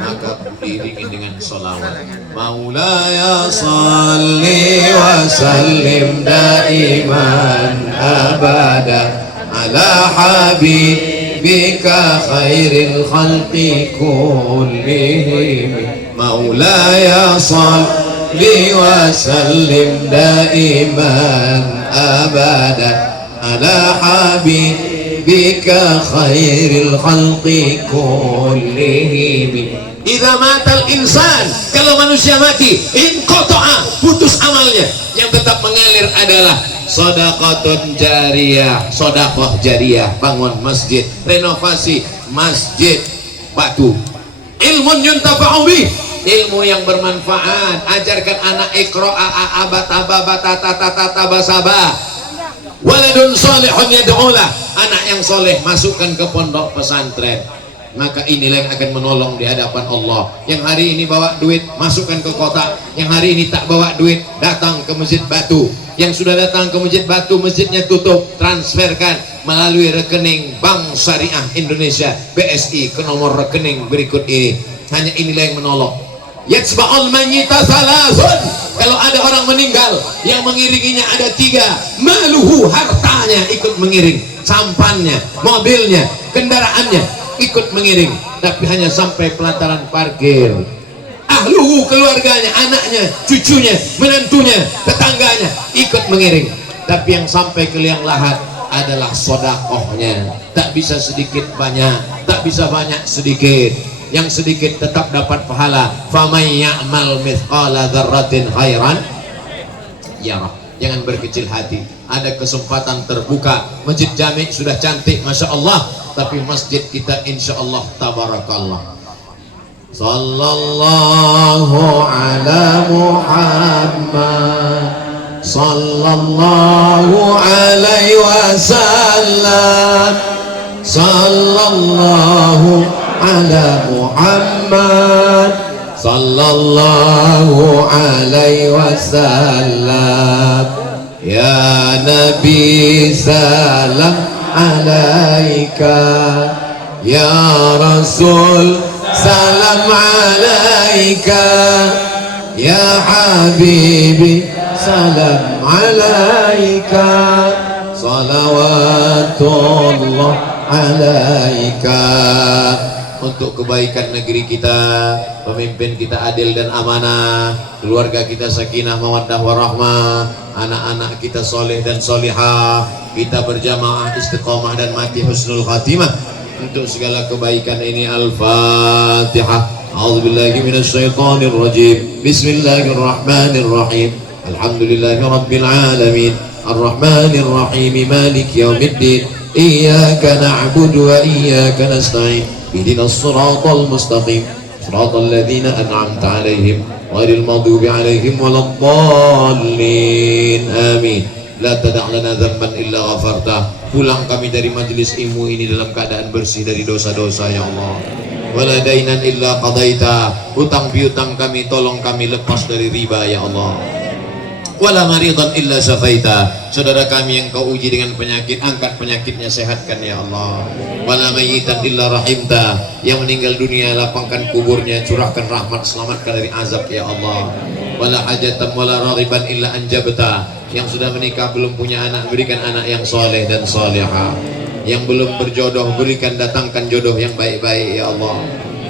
maka diiringi dengan sholawat. Maulaya salli wa sallim daiman abada ala habibika khairil khalqi kullihim. Maulaya salli wa sallim daiman abada ala habibika khairil khalqi kullihim. Idza matal insan, kalau manusia mati, inqata'a, putus amalnya. Yang tetap mengalir adalah sedekahun jariyah, sedekah jariyah, bangun masjid, renovasi masjid Batu. Ilmun yuntafa'u bih, ilmu yang bermanfaat. Ajarkan anak iqra'a abataba. Waladun solehun yad'ulah, anak yang soleh masukkan ke pondok pesantren, maka inilah yang akan menolong di hadapan Allah. Yang hari ini bawa duit, masukkan ke kotak. Yang hari ini tak bawa duit, datang ke Masjid Batu. Yang sudah datang ke Masjid Batu, masjidnya tutup, transferkan melalui rekening Bank Syariah Indonesia BSI ke nomor rekening berikut ini. Hanya inilah yang menolong. Yatsba'ul mayyita salasun. Kalau ada orang meninggal, yang mengiringinya ada 3. Maluhu, hartanya ikut mengiring, sampannya, mobilnya, kendaraannya ikut mengiring, tapi hanya sampai pelataran parkir. Ahluhu, keluarganya, anaknya, cucunya, menantunya, tetangganya ikut mengiring, tapi yang sampai ke liang lahat adalah sodakohnya. Tak bisa sedikit banyak, tak bisa banyak sedikit. Yang sedikit tetap dapat pahala. Famay ya'mal mithqala dzarratin khairan yarah. Jangan berkecil hati. Ada kesempatan terbuka. Masjid Jami' sudah cantik, masya Allah, tapi masjid kita insya Allah tabarakallah. Sallallahu ala Muhammad, sallallahu alaihi wasallam, sallallahu ala Muhammad, sallallahu alaihi wasallam. Ya Nabi salam alaika, ya Rasul salam alaika, ya Habibi salam alaika, salawatullah alaika. Untuk kebaikan negeri kita, pemimpin kita adil dan amanah, keluarga kita sakinah mawaddah warahmah, anak-anak kita soleh dan solihah, kita berjamaah istiqomah dan mati husnul khatimah. Untuk segala kebaikan ini Al-Fatihah. A'udzubillahi minasyaitonir rajim. Bismillahirrahmanirrahim. Alhamdulillahi rabbil alamin. Arrahmanir rahim. Maliki yaumiddin. Iyyaka na'budu wa iyyaka nasta'in. Ihdinas siratal mustaqim. Siratal ladzina an'amta 'alaihim ghairil maghdubi 'alaihim waladdallin. Amin. La tada' lana dzamban illa ghafartah. Pulang kami dari majelis ilmu ini dalam keadaan bersih dari dosa-dosa ya Allah. Wala dainan illa qadaita. Hutang piutang kami tolong kami lepas dari riba ya Allah. Wala maridan illa syafaita. Saudara kami yang kau uji dengan penyakit, angkat penyakitnya, sehatkan ya Allah. Wala mayyitan illa rahimta. Yang meninggal dunia lapangkan kuburnya, curahkan rahmat, selamatkan dari azab ya Allah. Wala hajatan wala raghiban illa anjabta. Yang sudah menikah belum punya anak, berikan anak yang soleh dan solehah. Yang belum berjodoh, berikan datangkan jodoh yang baik-baik ya Allah.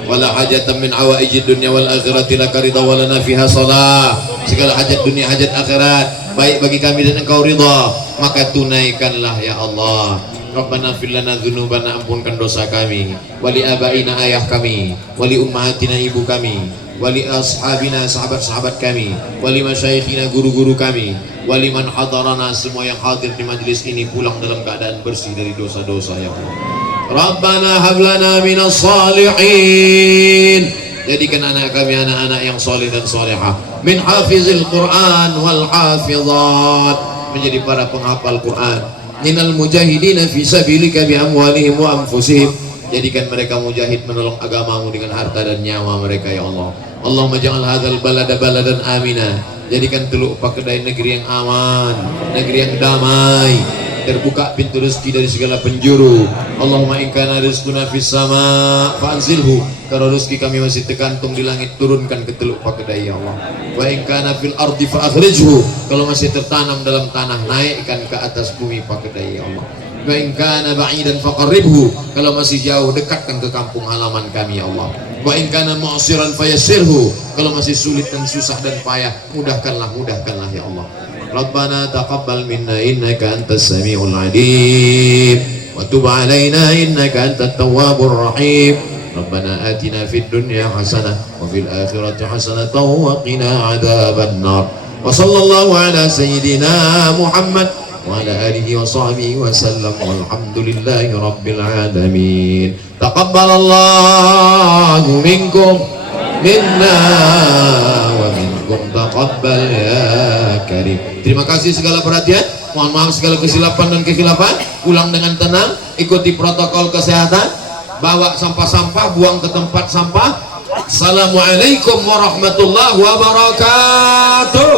Wala hajatan min awaijid dunya wal akhirati laka ridha wa lana fiha salah. Segala hajat dunia, hajat akhirat baik bagi kami dan engkau ridha, maka tunaikanlah ya Allah. Rabbana fir lana dzunubana, ampunkan dosa kami, wali abaina ayah kami, wali ummahatina ibu kami, wali ashabina sahabat-sahabat kami, wali masyayikhina guru-guru kami, wali man hadarana, semua yang hadir di majlis ini pulang dalam keadaan bersih dari dosa-dosa ya Allah. Rabbana hablana minas salihin. Jadikan anak kami anak-anak yang soleh dan solehah. Min hafizil Quran wal hafizat, menjadi para penghafal Quran. Minal mujahidina fi sabilika bi amwalihim wa anfusihim. Jadikan mereka mujahid menolong agamamu dengan harta dan nyawa mereka ya Allah. Allahumma ja'al hadzal balada baladan amina. Jadikan Teluk Pakedai negeri yang aman, negeri yang damai, terbuka pintu rezeki dari segala penjuru. Allahumma in kana rizquna fis sama fa'anzilhu. Kalau rezeki kami masih tergantung di langit, turunkan ke Teluk Pakedai ya Allah. Wa in kana fil ardi fa'akhrijhu. Kalau masih tertanam dalam tanah, naikkan ke atas bumi Pakedai ya Allah. Wa in kana ba'idan faqarribhu. Kalau masih jauh, dekatkan ke kampung halaman kami ya Allah. Wa in kana mu'siran fayassirhu. Kalau masih sulit dan susah dan payah, mudahkanlah ya Allah. Rabbana taqabbal minna innaka antas samiul alim wa tub alaina innaka antat tawwabur rahim. Rabbana atina fid dunya hasanah wa fil akhirati hasanah wa qina adzaban nar. Wa sallallahu ala sayyidina Muhammad wa ala alihi wa sahbihi wa sallam walhamdulillahi rabbil alamin. Taqabbalallahu minkum minna wa minkum taqabbal ya karim. Terima kasih segala perhatian, mohon maaf segala kesilapan dan kekhilafan. Pulang dengan tenang, ikuti protokol kesehatan, bawa sampah-sampah, buang ke tempat sampah. Assalamualaikum warahmatullahi wabarakatuh.